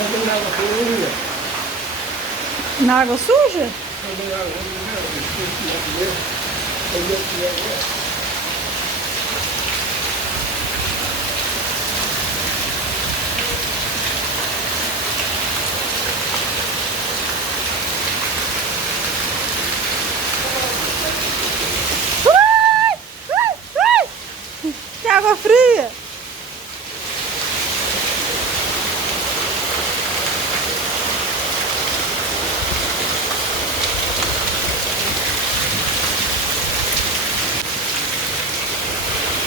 Também na água suja. Na água suja? Também na água suja. Eu esqueci a primeira. Eu ia tirar agora.